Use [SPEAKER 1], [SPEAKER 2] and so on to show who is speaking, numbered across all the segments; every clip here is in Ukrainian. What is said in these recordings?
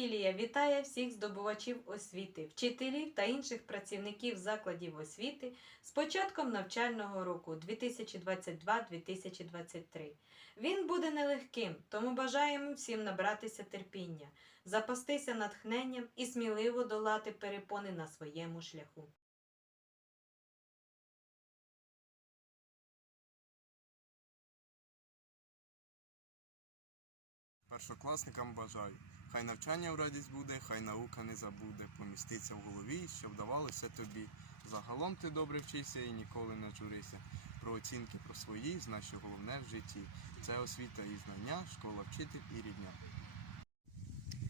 [SPEAKER 1] Філія вітає всіх здобувачів освіти, вчителів та інших працівників закладів освіти з початком навчального року 2022-2023. Він буде нелегким, тому бажаємо всім набратися терпіння, запастися натхненням і сміливо долати перепони на своєму шляху.
[SPEAKER 2] Першокласникам бажаю. Хай навчання в радість буде, хай наука не забуде, поміститься в голові, що вдавалося тобі. Загалом ти добре вчися і ніколи не журися. Про оцінки про свої, знай, головне в житті. Це освіта і знання, школа, вчитель і рідня.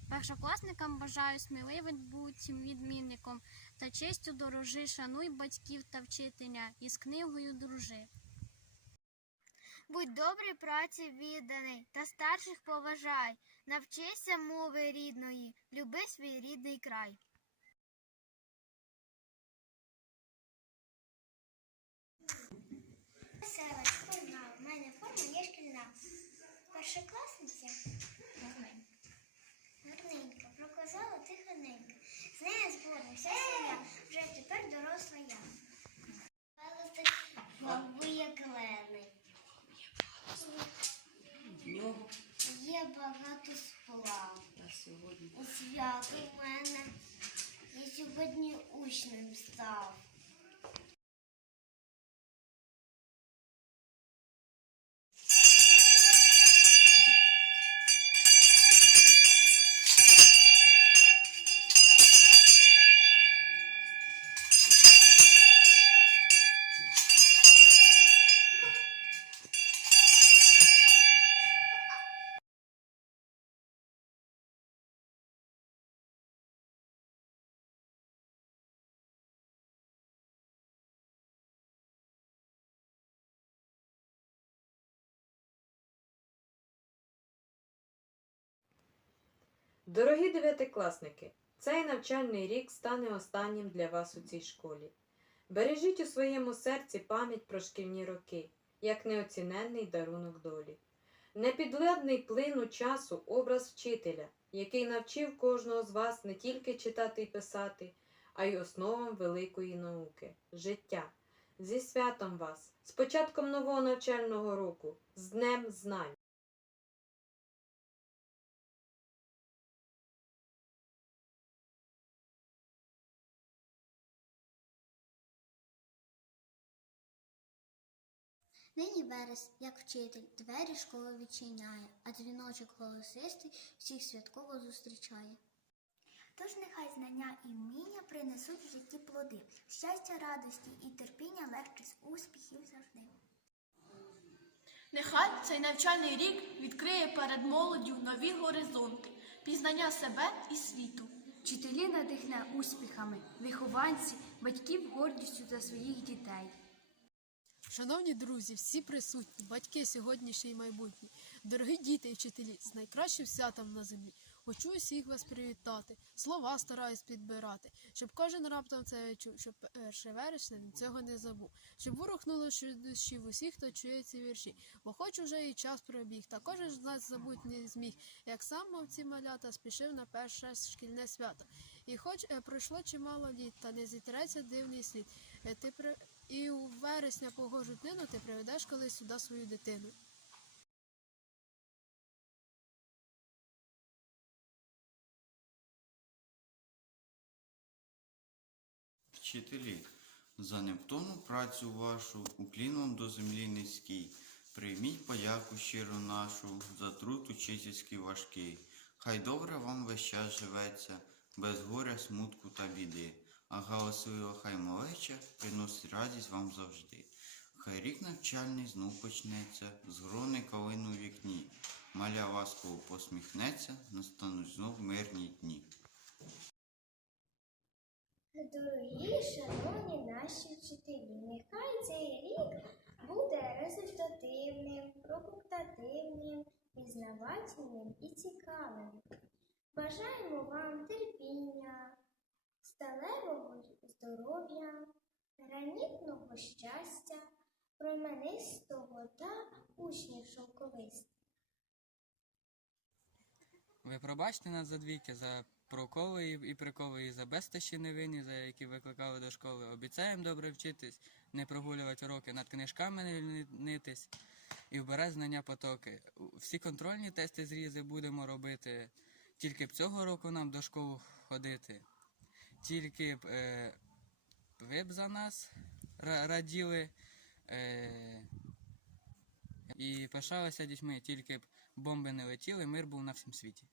[SPEAKER 3] Першокласникам бажаю сміливим бути відмінником та честю дорожи, шануй батьків та вчителя і з книгою дружи. Будь добрий праці відданий та старших поважай, навчися мови рідної, люби свій рідний край.
[SPEAKER 4] Весела, шкільна, в мене форма є шкільна. Першокласниця У свято в мене я сьогодні учнем став.
[SPEAKER 1] Дорогі дев'ятикласники, цей навчальний рік стане останнім для вас у цій школі. Бережіть у своєму серці пам'ять про шкільні роки, як неоціненний дарунок долі. Непідледний плину часу образ вчителя, який навчив кожного з вас не тільки читати і писати, а й основам великої науки життя. Зі святом вас, з початком нового навчального року, з Днем Знань!
[SPEAKER 4] Нині верес, як вчитель, двері школи відчиняє, а дзвіночок голосистий всіх святково зустрічає. Тож нехай знання і вміння принесуть в житті плоди, щастя, радості і терпіння легких успіхів завжди.
[SPEAKER 5] Нехай цей навчальний рік відкриє перед молоддю нові горизонти, пізнання себе і світу.
[SPEAKER 6] Вчителі надихне успіхами, вихованці, батьків гордістю за своїх дітей.
[SPEAKER 7] Шановні друзі, всі присутні, батьки сьогоднішні і майбутні, дорогі діти і вчителі, з найкращим святом на землі. Хочу усіх вас привітати, слова стараюсь підбирати, щоб кожен раптом це відчув, щоб перше вересня цього не забув, щоб ворухнуло душі в усіх, хто чує ці вірші. Бо хоч уже і час пробіг, та кожен з нас забуть не зміг, як сам мов ці малята спішив на перше шкільне свято. І хоч е, пройшло чимало літ, та не зітреться дивний слід. Е, Ти при... І у вересня погожу днину ти приведеш колись сюди свою дитину.
[SPEAKER 8] Вчителі, за невтомну працю вашу, укліном до землі низькій, прийміть подяку щиро нашу, за труд учительський важкий. Хай добре вам весь час живеться, без горя, смутку та біди, а галасливо хай малеча приносить радість вам завжди. Хай рік навчальний знов почнеться, з грони калину вікні. Маля ласково посміхнеться, настануть знов мирні дні.
[SPEAKER 4] Дорогі, шановні наші вчителі, нехай цей рік буде результативним, продуктивним, пізнавательним і цікавим. Бажаємо вам терпіння, сталевого здоров'я, гранітного щастя, променистого та учнів шовковистих.
[SPEAKER 9] Ви пробачте нас за двійки, за проколи і і за безтащі невинні, за які викликали до школи. Обіцяємо добре вчитись, не прогулювати уроки, над книжками не лінитись і вбирати знання потоки. Всі контрольні тести зрізи будемо робити. Тільки б цього року нам до школи ходити. Тільки б е, ви б за нас раділи. Е, і пишалися дітьми, тільки б бомби не летіли, мир був на всім світі.